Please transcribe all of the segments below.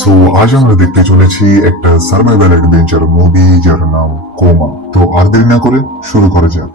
So আজ আমরা দেখতে চলেছি একটা সার্ভাইভাল অ্যাডভেঞ্চার মুভি যার নাম কোমা। তো আর দেরি না করে শুরু করা যাক।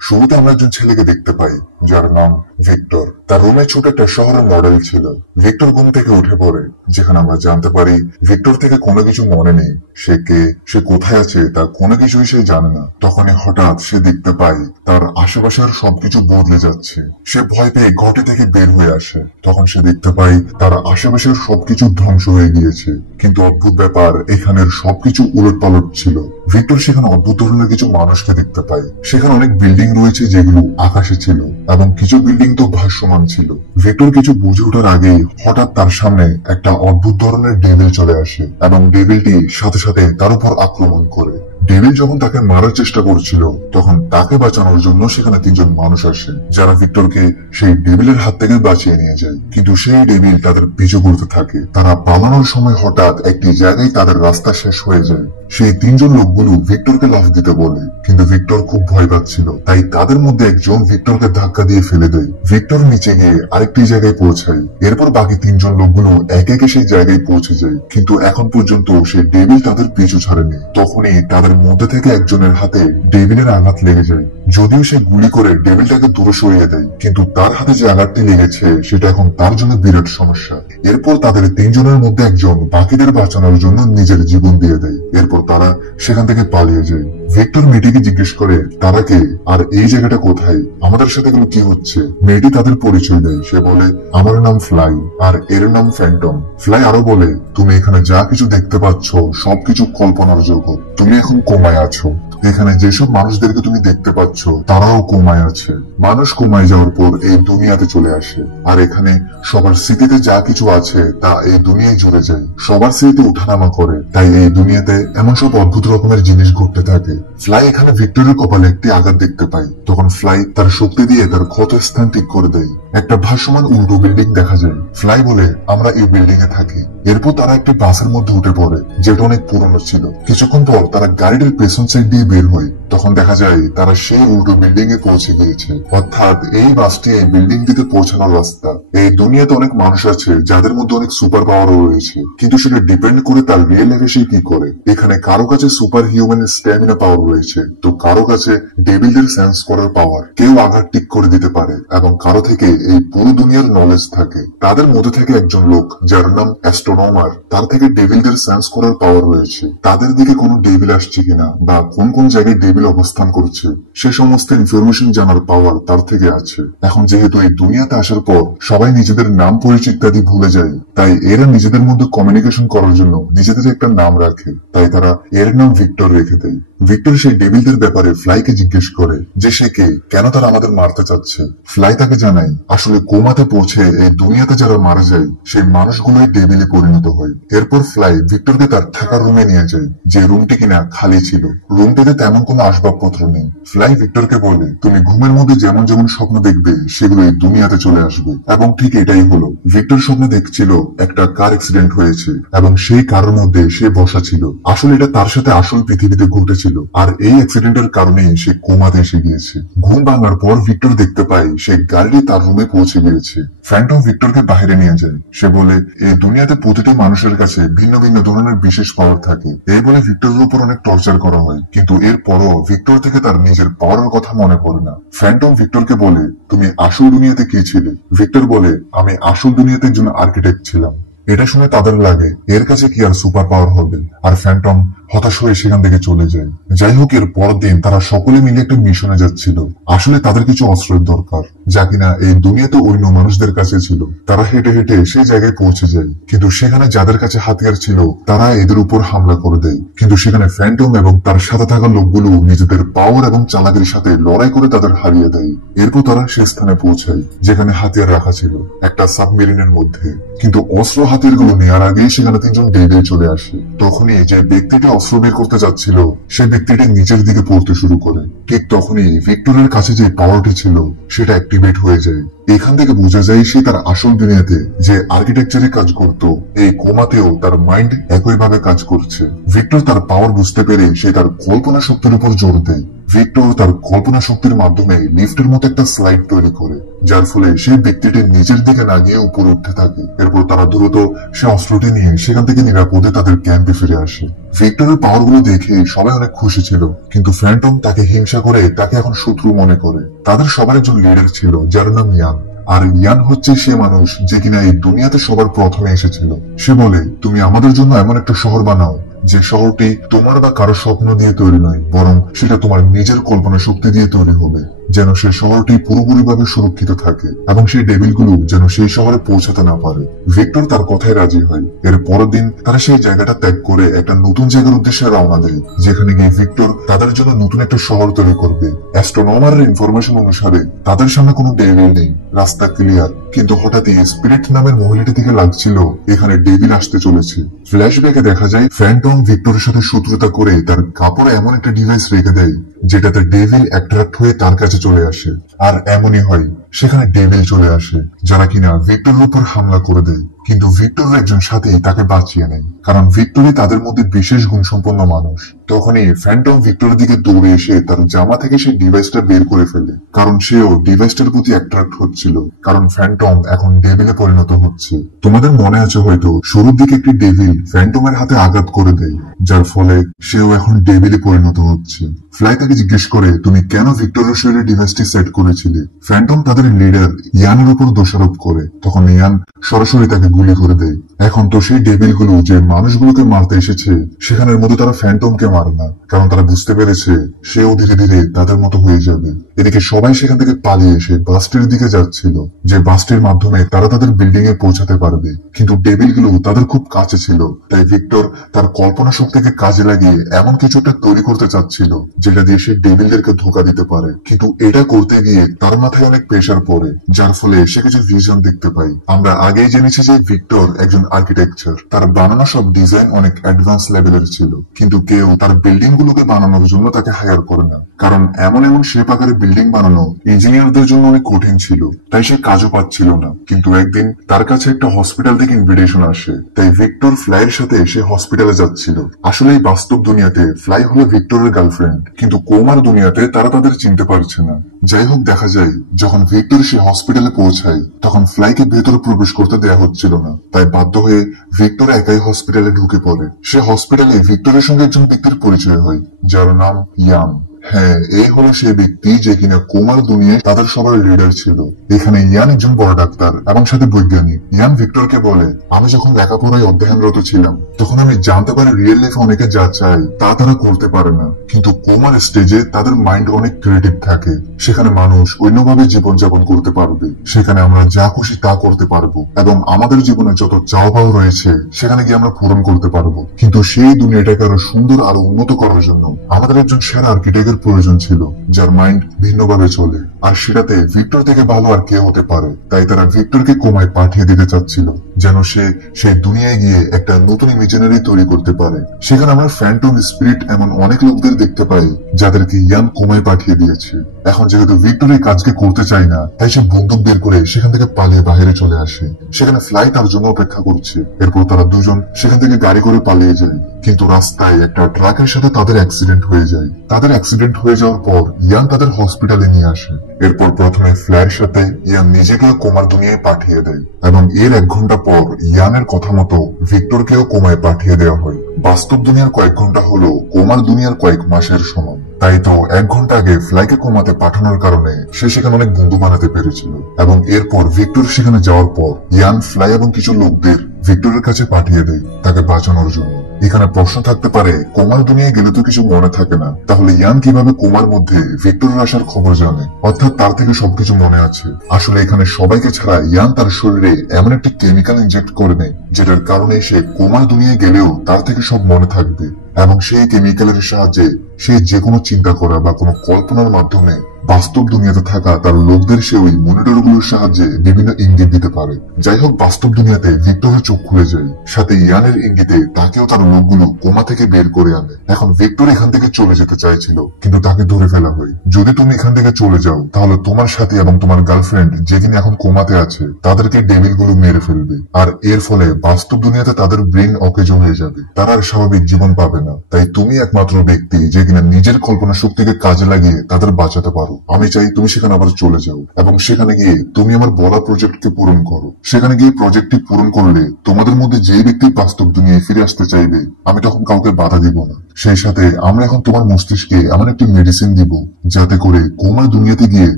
শুরুতে আমরা একজন ছেলেকে দেখতে পাই যার নাম ভিক্টর। তার রুমে ছোট একটা শহরের মডেল ছিল। ভিক্টর ঘুম থেকে উঠে পড়ে, যেখানে আমরা জানতে পারি ভিক্টর থেকে কোনো কিছু মনে নেই। সে কে, সে কোথায় আছে তা কোনো কিছুই সে জানে না। তখনই হঠাৎ সে দেখতে পায় তার আশেপাশের সবকিছু বদলে যাচ্ছে। সে ভয় পেয়ে ঘটি থেকে বের হয়ে আসে। তখন সে দেখতে পায় তার আশেপাশের সবকিছু ধ্বংস হয়ে গিয়েছে। কিন্তু অদ্ভুত ব্যাপার, এখানের সবকিছু উলটপালট ছিল। ভিক্টর সেখানে অদ্ভুত ধরনের কিছু মানুষকে দেখতে পায়। সেখানে অনেক বিল্ডিং রয়েছে যেগুলো আকাশে ছিল, এবং কিছু বিল্ডিং তো ভাসমান ছিল। ভিক্টর কিছু বুঝে ওঠার আগেই হঠাৎ তার সামনে একটা অদ্ভুত ধরনের ডেভিল চলে আসে, এবং ডেভিলটি সাথে সাথে তার উপর আক্রমণ করে। ডেভিল যখন তাকে মারার চেষ্টা করছিল, তখন তাকে বাঁচানোর জন্য সেখানে তিনজন মানুষ আসে, যারা ভিক্টরকে সেই ডেভিলের হাত থেকে বাঁচিয়ে নিয়ে যায়। কিন্তু সেই ডেভিল তাদের পিছু করতে থাকে। তারা পালানোর সময় হঠাৎ একটি জায়গায় তাদের রাস্তা শেষ হয়ে যায়। সেই তিনজন লোকগুলো ভিক্টরকে লাফ দিতে বলে, কিন্তু ভিক্টর খুব ভয় পাচ্ছিল। তাই তাদের মধ্যে একজন ভিক্টরকে ধাক্কা দিয়ে ফেলে দেয়। ভিক্টর নিচে গিয়ে আরেকটি জায়গায় পৌঁছায়। এরপর বাকি তিনজন লোকগুলো একে একে সেই জায়গায় পৌঁছে যায়, কিন্তু এখন পর্যন্ত সেই ডেভিল তাদের পিছু ছাড়েনি। তখনই তাদের মধ্যে থেকে একজনের হাতে ডেভিলের আঘাত লেগে যায়। যদিও সে গুলি করে ডেভিলটাকে দূরে সরিয়ে দেয়, কিন্তু তার হাতে যে আঘাতটি লেগেছে সেটা এখন তার জন্য বিরাট সমস্যা। এরপর তাদের তিনজনের মধ্যে একজন বাকিদের বাঁচানোর জন্য নিজের জীবন দিয়ে দেয়। এরপর তারা সেখান থেকে পালিয়ে যায়। ভিক্টর মেয়েটিকে জিজ্ঞেস করে তারা কে, আর এই জায়গাটা কোথায়, আমাদের সাথে এগুলো কি হচ্ছে। মেয়েটি তাদের পরিচয় দেয়। সে বলে, আমার নাম ফ্লাই, আর এর নাম ফ্যান্টম। ফ্লাই আরো বলে, তুমি এখানে যা কিছু দেখতে পাচ্ছ সবকিছু কল্পনার জগৎ। তুমি এখন কোমায় আছো। এখানে যেসব মানুষদেরকে তুমি দেখতে পাচ্ছ তারাও কোমায় আছে। মানুষ কোমায় যাওয়ার পর এই দুনিয়াতে চলে আসে, আর এখানে সবার স্মৃতিতে যা কিছু আছে তা এই দুনিয়ায় জুড়ে যায়। সবার স্মৃতি উঠানামা করে, তাই এই দুনিয়াতে এমন সব অদ্ভুত রকমের জিনিস ঘটতে থাকে। ফ্লাই এখানে ভিক্টরের কপালে একটি আঘাত দেখতে পায়। তখন ফ্লাই তার শক্তি দিয়ে তার ক্ষত স্থান ঠিক করে দেয়। একটা ভাসমান উল্টো বিল্ডিং দেখা যায়। ফ্লাই বলে, আমরা এই বিল্ডিং এ থাকি। এরপর তারা একটি বাসের মধ্যে উঠে পড়ে, যেটা অনেক পুরনো ছিল। কিছুক্ষণ পর তারা গাড়িটির পেছন সাইড দিয়ে বের হয়। তখন দেখা যায় তারা সেই উল্টো বিল্ডিং এ পৌঁছে গিয়েছে। অর্থাৎ এই বাসটি এই বিল্ডিং টিতে পৌঁছানোর রাস্তা। এই দুনিয়াতে অনেক মানুষ আছে যাদের মধ্যে অনেক সুপার পাওয়ারও রয়েছে, কিন্তু সেটা ডিপেন্ড করে তার রিয়েল লাইফে সে কি করে। এখানে কারো কাছে সুপার হিউম্যান স্ট্যামিনা পাওয়ার রয়েছে, তো কারো কাছে ডেভিলদের সেন্স করার পাওয়ার। কেউ আঘাত ঠিক করে দিতে পারে, এবং কারো থেকে এই পুরো দুনিয়ার নলেজ থাকে। তাদের মধ্যে থেকে একজন লোক যার নাম অ্যাস্ট্রোনমার, তার থেকে ডেভিলদের সেন্স করার পাওয়ার রয়েছে। তাদের দিকে কোনো ডেভিল আসছে কিনা বা কোন কোন জায়গায় ডেভিল অবস্থান করছে সে সমস্ত ইনফরমেশন জানার পাওয়ার তার থেকে আছে। এখন যেহেতু এই দুনিয়াতে আসার পর সবাই নিজেদের নাম পরিচয় ইত্যাদি ভুলে যায়, তাই এরা নিজেদের মধ্যে কমিউনিকেশন করার জন্য নিজেদের একটা নাম রাখে। তাই তারা এর নাম ভিক্টর রেখে দেয়। ভিক্টর সেই ডেভিলদের ব্যাপারে ফ্লাইকে জিজ্ঞেস করে যে সে কে, কেন তারা আমাদের মারতে চাচ্ছে। ফ্লাই তাকে জানায় আসলে কোমাতে পৌঁছে এই দুনিয়াতে যারা মারা যায় সেই মানুষগুলোই ডেভিলে পরিণত হয়। এরপর ফ্লাই ভিক্টরকে তার থাকার রুমে নিয়ে যায়, যে রুমটি কিনা খালি ছিল। রুমটিতে তেমন কোনো আসবাবপত্র নেই। ফ্লাই ভিক্টরকে বলে, তুমি ঘুমের মধ্যে যেমন যেমন স্বপ্ন দেখবে সেগুলো এই দুনিয়াতে চলে আসবে। এবং ঠিক এটাই হলো। ভিক্টর স্বপ্নে দেখছিল একটা কার অ্যাক্সিডেন্ট হয়েছে, এবং সেই কারের মধ্যে সে বসা ছিল। আসলে এটা তার সাথে আসল পৃথিবীতে ঘটেছিল, আর এই অ্যাক্সিডেন্টের কারণে সে কোমাতে এসে গিয়েছে। ঘুম ভাঙার পর ভিক্টর দেখতে পায় সে গাড়িটি তার রুমে পৌঁছে গিয়েছে। ফ্যান্টম ভিক্টরকে বাইরে নিয়ে যায়। সে বলে, এই দুনিয়াতে প্রতিটি মানুষের কাছে ভিন্ন ভিন্ন ধরনের বিশেষ পাওয়ার থাকে। এই বলে ভিক্টরের উপর অনেক টর্চার করা হয়, কিন্তু এরপরও ভিক্টর থেকে তার নিজের পাওয়ারের কথা মনে পড়ে না। ফ্যান্টম ভিক্টরকে বলে, তুমি আসল দুনিয়াতে কি ছিলে। ভিক্টর বলে, আমি আসল দুনিয়াতে একজন আর্কিটেক্ট ছিলাম। এটা শুনে তাদের লাগে এর কাছে কি আর সুপার পাওয়ার হবে, আর ফ্যান্টম হতাশ হয়ে সেখান থেকে চলে যায়। যাই হোক, এর পরের দিন তারা সকলে মিলে একটা মিশনে যাচ্ছিল। আসলে তাদের কিছু অস্ত্রের দরকার, যা কিনা এই দুনিয়াতে অন্য মানুষদের কাছে ছিল। তারা হেঁটে হেঁটে সেই জায়গায় পৌঁছে যায়, কিন্তু সেখানে যাদের কাছে হাতিয়ার ছিল তারা এদের উপর হামলা করে দেয়। কিন্তু সেখানে ফ্যান্টম এবং তার সাথে থাকা লোকগুলো নিজেদের পাওয়ার এবং চালাকির সাথে লড়াই করে তাদের হারিয়ে দেয়। এরপর তারা সেই স্থানে পৌঁছায় যেখানে হাতিয়ার রাখা ছিল, একটা সাবমেরিনের মধ্যে। কিন্তু অস্ত্র হাতিয়ার গুলো নেওয়ার আগেই সেখানে তিনজন ডেভিল চলে আসে। তখনই যে ব্যক্তিটা অস্ত্র বের করতে যাচ্ছিল সে ব্যক্তিটা নিচের দিকে পড়তে শুরু করে। ঠিক তখনই ভিক্টরের কাছে যে পাওয়ারটি ছিল সেটা অ্যাক্টিভেট হয়ে যায়। এখান থেকে বোঝা যায় সে তার আসল দুনিয়াতে যে আর্কিটেকচারে কাজ করত, এই কোমাতেও তার মাইন্ড একইভাবে কাজ করছে। ভিক্টর তার পাওয়ার বুঝতে পেরে সে তার কল্পনা শক্তির উপর জোর দেয়। ভিক্টর তার কল্পনা শক্তির মাধ্যমে লিফটের মতো একটা স্লাইড তৈরি করে, যার ফলে সেই ব্যক্তিটি নিচের দিকে না গিয়ে উপরে উঠতে থাকে। এরপর তারা দ্রুত সে অস্ত্রটি নিয়ে সেখান থেকে নিরাপদে তাদের ক্যাম্পে ফিরে আসে। ভিক্টরের পাওয়ার গুলো দেখে সবাই অনেক খুশি ছিল, কিন্তু ফ্যান্টম তাকে হিংসা করে তাকে এখন শত্রু মনে করে। তাদের সবার একজন লিডার ছিল যার নাম ইয়ান, আর ইয়ান হচ্ছে সে মানুষ যে কিনা এই দুনিয়াতে সবার প্রথমে এসেছিল। সে বলে, তুমি আমাদের জন্য এমন একটা শহর বানাও যে শহরটি তোমার বা কারো স্বপ্ন দিয়ে তৈরি নয়, বরং সেটা তোমার নিজের কল্পনা শক্তি দিয়ে তৈরি হবে, যেন সে শহরটি পুরোপুরিভাবে সুরক্ষিত থাকে এবং সেই ডেভিলগুলো যেন সেই শহরে পৌঁছাতে না পারে। ভিক্টর তার কথায় রাজি হয়। এর পরের দিন তারা সেই জায়গাটা ত্যাগ করে একটা নতুন জায়গার উদ্দেশ্যে রওনা দেয়, যেখানে গিয়ে ভিক্টর তাদের জন্য নতুন একটা শহর তৈরি করবে। অ্যাস্ট্রোনমারের ইনফরমেশন অনুসারে তাদের সামনে কোনো ডেভিল নেই, রাস্তা ক্লিয়ার, কিন্তু হঠাৎই স্পিরিট নামের মহিলাটি থেকে লাগছিল এখানে ডেভিল আসতে চলেছে। ফ্ল্যাশব্যাকে দেখা যায় ফ্যান্টম ভিক্টরের সাথে শত্রুতা করে তার কাপড়ে এমন একটা ডিভাইস রেখে দেয় যেটাতে ডেভিল অ্যাট্রাক্ট হয়ে তার কাছে চলে আসে। আর এমনই হয়, সেখানে ডেভিল চলে আসে যারা কিনা ভিক্টরের উপর হামলা করে দেয়, কিন্তু ভিক্টরের একজন সাথী তাকে বাঁচিয়ে নেয়, কারণ ভিক্টরই তাদের মধ্যে বিশেষ গুণসম্পন্ন মানুষ। তখনই ফ্যান্টম ভিক্টরের দিকে দৌড়ে এসে তার জামা থেকে সেই ডিভাইসটা বের করে ফেলে, কারণ সেও ডিভাইসটার প্রতি অ্যাট্রাক্ট হচ্ছিল, কারণ ফ্যান্টম এখন ডেভিলে পরিণত হচ্ছে। তোমাদের মনে আছে হয়তো শুরুর দিকে একটি ডেভিল ফ্যান্টমের হাতে আঘাত করে দেয়, যার ফলে সেও এখন ডেভিলে পরিণত হচ্ছে। ফ্লাই তাকে জিজ্ঞেস করে, তুমি কেন ভিক্টরের শরীরে ডিভাইসটি সেট করেছিলে? ফ্যান্টম তাদের লিডার ইয়ানের উপর দোষারোপ করে, তখন ইয়ান সরাসরি তাকে গুলি করে দেয়। এখন তো সেই ডেভিল গুলো যে মানুষগুলোকে মারতে এসেছে সেখানের মধ্যে তারা ফ্যান্টমকে মারে না, কারণ তারা বুঝতে পেরেছে সেও ধীরে ধীরে তাদের মতো হয়ে যাবে। এদিকে সবাই সেখান থেকে পালিয়ে এসে বাসটির দিকে যাচ্ছিল, যে বাসটির মাধ্যমে তারা তাদের বিল্ডিং এ পৌঁছাতে পারবে, কিন্তু ডেভিল গুলো তাদের খুব কাছে ছিল। তাই ভিক্টর তার কল্পনা শক্তিকে কাজে লাগিয়ে এমন কিছু একটা তৈরি করতে চাচ্ছিল যেটা দিয়ে সে ডেভিলদেরকে ধোকা দিতে পারে, কিন্তু এটা করতে গিয়ে তার মাথায় অনেক প্রেশার পড়ে, যার ফলে সে কিছু ভিশন দেখতে পাই। আমরা আগেই জেনেছি যে ভিক্টর একজন আর্কিটেকচার, তার বানানো সব ডিজাইন অনেক অ্যাডভান্স লেভেলের ছিল, কিন্তু কেউ তার বিল্ডিং গুলোকে বানানোর জন্য তাকে হায়ার করে না, কারণ এমন এমন শেপ আকারে বিল্ডিং বানানো ইঞ্জিনিয়ারদের জন্য অনেক কঠিন ছিল, তাই সে কাজও পাচ্ছিল না। কিন্তু একদিন তার কাছে একটা হসপিটাল থেকে ইনভিটেশন আসে, তাই ভিক্টর ফ্লাইয়ের সাথে সে হসপিটালে যাচ্ছিল। আসলে এই বাস্তব দুনিয়াতে ফ্লাই হলো ভিক্টরের গার্লফ্রেন্ড, কিন্তু কোমার দুনিয়াতে তারা তাদের চিনতে পারছে না। যাই হোক, দেখা যায় যখন ভিক্টর সে হসপিটালে পৌঁছায় তখন ফ্লাইকে ভেতরে প্রবেশ করতে দেয়া হচ্ছিল না, তাই বাধ্য হয়ে ভিক্টর একাই হসপিটালে ঢুকে পড়ে। সে হসপিটালে ভিক্টরের সঙ্গে একজন ব্যক্তির পরিচয় হয় যার নাম ইয়ান। হ্যাঁ, এই হলো সেই ব্যক্তি যে কিনা কোমার দুনিয়ায় তাদের সবার লিডার ছিল। এখানে ইয়ান একজন বড় ডাক্তার এবং সাথে বৈজ্ঞানিক। ইয়ান ভিক্টরকে বলে, আমি যখন লেখাপড়ায় অধ্যয়নরত ছিলাম তখন আমি জানতে পারি রিয়েল লাইফে অনেকে যা চায় তা তারা করতে পারে না, কিন্তু কোমার স্টেজে তাদের মাইন্ড অনেক ক্রিয়েটিভ থাকে। সেখানে মানুষ অন্যভাবে জীবনযাপন করতে পারবে, সেখানে আমরা যা খুশি তা করতে পারবো এবং আমাদের জীবনে যত চাওয়া পাওয়া রয়েছে সেখানে গিয়ে আমরা পূরণ করতে পারবো। কিন্তু সেই দুনিয়াটাকে আরো সুন্দর আরো উন্নত করার জন্য আমাদের একজন সেরা আর্কিটেক্ট প্রয়োজন ছিল যার মাইন্ড ভিন্নভাবে চলে, আর সেটাতে ভিক্টর থেকে ভালো আর কে হতে পারে। তাই তারা ভিক্টরকে কোমায় পাঠিয়ে দিতে চাচ্ছিল যেন সে সেই দুনিয়ায় গিয়ে একটা নতুন ইমেজিনারি তৈরি করতে পারে। সেখানে আমরা ফ্যান্টম স্পিরিট এমন অনেক লোকদের দেখতে পাই যাদেরকে ইয়ান কোমায় পাঠিয়ে দিয়েছে। এখন যেহেতু ভিক্টর এই কাজকে করতে চায় না, তাই সে বন্দুক বের করে সেখান থেকে পালিয়ে বাইরে চলে আসে। সেখানে ফ্লাই তার জন্য অপেক্ষা করছে। এরপর তারা দুজন সেখান থেকে গাড়ি করে পালিয়ে যায়, কিন্তু রাস্তায় একটা ট্রাকের সাথে তাদের অ্যাক্সিডেন্ট হয়ে যায়। তাদের অ্যাক্সিডেন্ট হয়ে যাওয়ার পর ইয়ান তাদের হসপিটালে নিয়ে আসে। এরপর প্রথমে ফ্লাইয়ের সাথে ইয়ান নিজেকে কোমার দুনিয়ায় পাঠিয়ে দেয় এবং এর 1 ঘন্টা পর ইয়ানের কথা মতো ভিক্টরকেও কোমায় পাঠিয়ে দেওয়া হয়। বাস্তব দুনিয়ার কয়েক ঘন্টা হলো কোমার দুনিয়ার কয়েক মাসের সমান। তাই তো 1 ঘন্টা আগে ফ্লাইকে কোমাতে পাঠানোর কারণে সে সেখানে অনেক বন্ধু বানাতে পেরেছিল, এবং এরপর ভিক্টর সেখানে যাওয়ার পর ইয়ান ফ্লাই এবং কিছু লোকদের ভিক্টরের কাছে পাঠিয়ে দেয় তাকে বাঁচানোর জন্য। এখানে প্রশ্ন থাকতে পারে, কোমার দুনিয়ায় গেলে তো কিছু মনে থাকে না, তাহলে ইয়ান কিভাবে কোমার মধ্যে ভিক্টরের আসার খবর জানে, অর্থাৎ তার থেকে সবকিছু মনে আছে? আসলে এখানে সবাইকে ছাড়া ইয়ান তার শরীরে এমন একটি কেমিক্যাল ইনজেক্ট করে নেয় যেটার কারণে সে কোমার দুনিয়ায় গেলেও তার থেকে সব মনে থাকবে, এবং সেই কেমিক্যালের সাহায্যে সে যে কোনো চিন্তা করা বা কোনো কল্পনার মাধ্যমে বাস্তব দুনিয়াতে থাকা তার লোকদের সে ওই মনিটরগুলোর সাহায্যে বিভিন্ন ইঙ্গিত দিতে পারে। যাই হোক, বাস্তব দুনিয়াতে ভিক্টরের চোখ খুলে যায়, সাথে ইয়ানের ইঙ্গিতে তাকেও তার লোকগুলো কোমা থেকে বের করে আনে। এখন ভিক্টর এখান থেকে চলে যেতে চাইছিল, কিন্তু তাকে ধরে ফেলা হয়। যদি তুমি এখান থেকে চলে যাও তাহলে তোমার সাথী এবং তোমার গার্লফ্রেন্ড যে কিনা এখন কোমাতে আছে তাদেরকে ডেভিল গুলো মেরে ফেলবে, আর এর ফলে বাস্তব দুনিয়াতে তাদের ব্রেন অকেজ হয়ে যাবে, তারা আর স্বাভাবিক জীবন পাবে না। তাই তুমি একমাত্র ব্যক্তি যে কিনা নিজের কল্পনা শক্তিকে কাজে লাগিয়ে তাদের বাঁচাতে পারো। আমি চাই তুমি সেখানে আবার চলে যাও এবং সেখানে গিয়ে তুমি আমার বলা প্রজেক্টকে পূরণ করো। সেখানে গিয়ে প্রজেক্টটি পূরণ করলে তোমাদের মধ্যে যে ব্যক্তি বাস্তব দুনিয়ায় ফিরে আসতে চাইবে আমি তখন কাউকে বাধা দিব না। সেই সাথে আমরা এখন তোমার মস্তিষ্কে এমন একটি মেডিসিন দিব যাতে করে কোমা দুনিয়াতে গিয়ে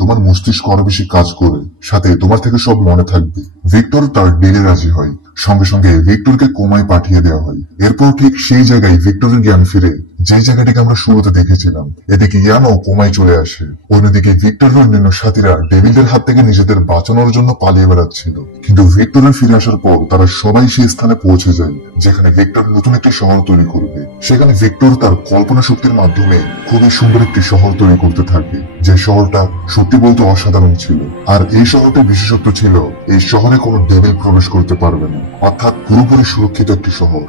তোমার মস্তিষ্ক আরো বেশি কাজ করে, সাথে তোমার থেকে সব মনে থাকবে। ভিক্টর তার ডিলে রাজি হয়। সঙ্গে সঙ্গে ভিক্টরকে কোমায় পাঠিয়ে দেওয়া হয়। এরপর ঠিক সেই জায়গায় ভিক্টরের জ্ঞান ফিরে, যে জায়গাটিকে আমরা শুরুতে দেখেছিলাম। এদিকে ইয়ানও কোমায় চলে আসে। অন্যদিকে ভিক্টরের অন্যান্য সাথীরা ডেভিলদের হাত থেকে নিজেদের বাঁচানোর জন্য পালিয়ে বেড়াচ্ছিল, কিন্তু ভিক্টরের ফিরে আসার পর তারা সবাই সেই স্থানে পৌঁছে যায় যেখানে ভিক্টর নতুন একটি শহর তৈরি করবে। সেখানে ভিক্টর তার কল্পনা শক্তির মাধ্যমে খুবই সুন্দর একটি শহর তৈরি করতে থাকে, যে শহরটা সত্যি বলতে অসাধারণ ছিল। আর এই শহরটার বিশেষত্ব ছিল এই শহরে কোনো ডেভিল প্রবেশ করতে পারবে না, অর্থাৎ পুরোপুরি সুরক্ষিত একটি শহর।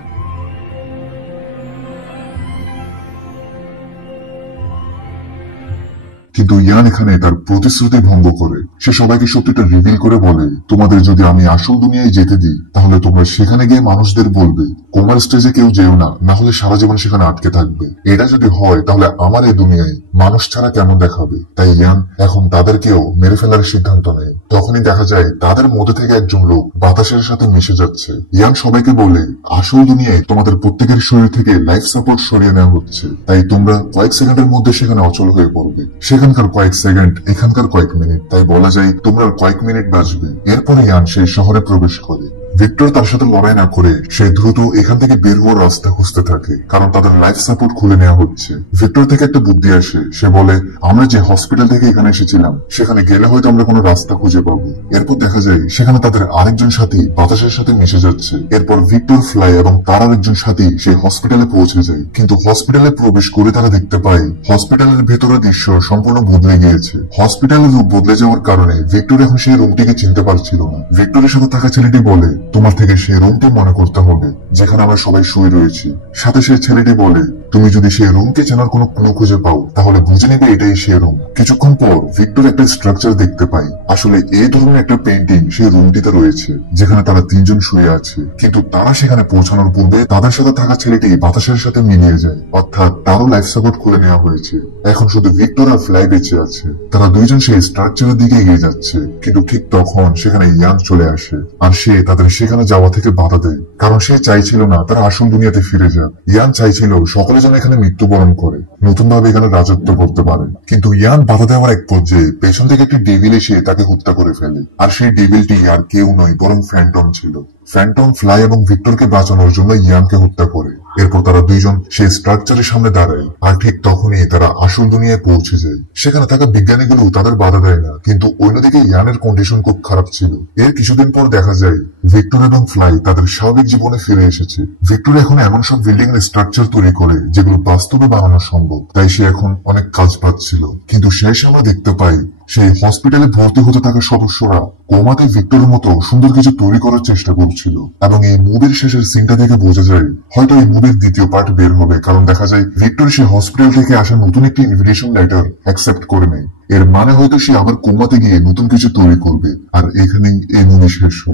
কিন্তু ইয়ান এখানে তার প্রতিশ্রুতি ভঙ্গ করে। সে সবাইকে সত্যিটা রিভিল করে বলে, তোমাদের যদি আমি আসল দুনিয়ায় যেতে দিই তাহলে তোমরা সেখানে গিয়ে মানুষদের বলবে কোমার স্টেজে কেউ যেও না, না হলে সারা জীবন সেখানে আটকে থাকবে। এটা যদি হয় তাহলে আমার এই দুনিয়ায় মানুষ ছাড়া কেমন দেখাবে। তাই ইয়ান এখন তাদেরকেও মেরে ফেলার সিদ্ধান্ত নেয়। তখনই দেখা যায় তাদের মধ্যে থেকে একজন লোক বাতাসের সাথে মিশে যাচ্ছে। ইয়ান সবাইকে বলে, আসল দুনিয়ায় তোমাদের প্রত্যেকের শরীর থেকে লাইফ সাপোর্ট সরিয়ে নেওয়া হচ্ছে, তাই তোমরা কয়েক সেকেন্ডের মধ্যে সেখানে অচল হয়ে পড়বে। সেখানকার কয়েক সেকেন্ড এখানকার কয়েক মিনিট, তাই বলা যায় তোমরা কয়েক মিনিট বাঁচবে। এরপরে ইয়ান সেই শহরে প্রবেশ করে। ভিক্টর তার সাথে লড়াই না করে সে দ্রুত এখান থেকে বের হওয়ার রাস্তা খুঁজতে থাকে, কারণ তাদের লাইফ সাপোর্ট খুলে নেওয়া হচ্ছে। ভিক্টর থেকে একটা বুদ্ধি আসে। সে বলে, আমরা যে হসপিটাল থেকে এখানে এসেছিলাম সেখানে গেলে হয়তো আমরা কোনো রাস্তা খুঁজে পাবো। এরপর দেখা যায় সেখানে তাদের আরেকজন সাথী বাতাসের সাথে মিশে যাচ্ছে। এরপর ভিক্টর, ফ্লাই এবং তার আরেকজন সাথী সেই হসপিটালে পৌঁছে যায়। কিন্তু হসপিটালে প্রবেশ করে তারা দেখতে পায় হসপিটালের ভেতরের দৃশ্য সম্পূর্ণ বদলে গিয়েছে। হসপিটালের রূপ বদলে যাওয়ার কারণে ভিক্টর এখন সেই রুমটিকে চিনতে পারছিল না। ভিক্টরের সাথে থাকা ছেলেটি বলে, তোমার থেকে সেই রুমটি মনে করতে হবে যেখানে আমরা সবাই শুয়ে রয়েছি। সাথে সেই ছেলেটি বলে, তুমি যদি সেই রুমকে চেনার কোনো ক্লু খুঁজে পাও তাহলে বুঝে নেবে এটাই সেই রুম। কিছুক্ষণ পর ভিক্টর একটা স্ট্রাকচার দেখতে পায়। আসলে এই ধরনের একটা পেন্টিং সেই রুমটিতে রয়েছে যেখানে তারা তিনজন শুয়ে আছে। কিন্তু তারা সেখানে পৌঁছানোর পূর্বে তাদের সাথে থাকা ছেলেটি বাতাসের সাথে মিলিয়ে যায়, অর্থাৎ তারও লাইফ সাপোর্ট খুলে নেওয়া হয়েছে। এখন শুধু ভিক্টর আর ফ্লাই বেঁচে আছে। তারা দুইজন সেই স্ট্রাকচারের দিকে এগিয়ে যাচ্ছে, কিন্তু ঠিক তখন সেখানে ইয়ান চলে আসে। আর সে তাদের সেখানে যাওয়া থেকে বাধা দেয়, কারণ সে চাইছিল না তারা আসল দুনিয়াতে ফিরে যাক। ইয়ান চাইছিল সকলে যেন এখানে মৃত্যুবরণ করে, নতুন ভাবে এখানে রাজত্ব করতে পারে। কিন্তু ইয়ান বাধা দেওয়ার এক পর্যায়ে পেছন থেকে একটি ডেভিল এসে তাকে হত্যা করে ফেলে। আর সেই ডেভিলটি আর কেউ নয় বরং ফ্যান্টম ছিল। ফ্যান্টম ফ্লাই এবং ভিক্টরকে বাঁচানোর জন্য ইয়ানকে হত্যা করে। এরপর তারা দুইজন সেই স্ট্রাকচারের সামনে দাঁড়ায়। আর ঠিক তখনই তারা আসল দুনিয়ায় পৌঁছে যায়। সেখানে থাকা বিজ্ঞানীগুলো তাদের বাধা দেয় না, কিন্তু অন্যদিকে ইয়ানের কন্ডিশন খুব খারাপ ছিল। এর কিছুদিন পর দেখা যায় ভিক্টর এবং ফ্লাই তাদের স্বাভাবিক জীবনে ফিরে এসেছে। ভিক্টর এখন এমন সব বিল্ডিং এর স্ট্রাকচার তৈরি করে যেগুলো বাস্তবে বানানো সম্ভব, তাই সে এখন অনেক কাজ পাচ্ছিল। কিন্তু শেষ আমরা দেখতে পাই সেই হসপিটালে ভর্তি হতে থাকা সদস্যরা কোমাতে ভিক্টরের মতো সুন্দর কিছু তৈরি করার চেষ্টা করছিল। এবং এই মুভির শেষের সিনটা দেখে বোঝা যায় হয়তো এই মুভির দ্বিতীয় পার্ট বের হবে, কারণ দেখা যায় ভিক্টর সে হসপিটাল থেকে আসা নতুন একটি ইনভিটেশন লেটার অ্যাকসেপ্ট করে নেয়। এর মানে হয়তো সে আবার কোমাতে গিয়ে নতুন কিছু তৈরি করবে। আর এখানেই এই মুভি শেষ হয়।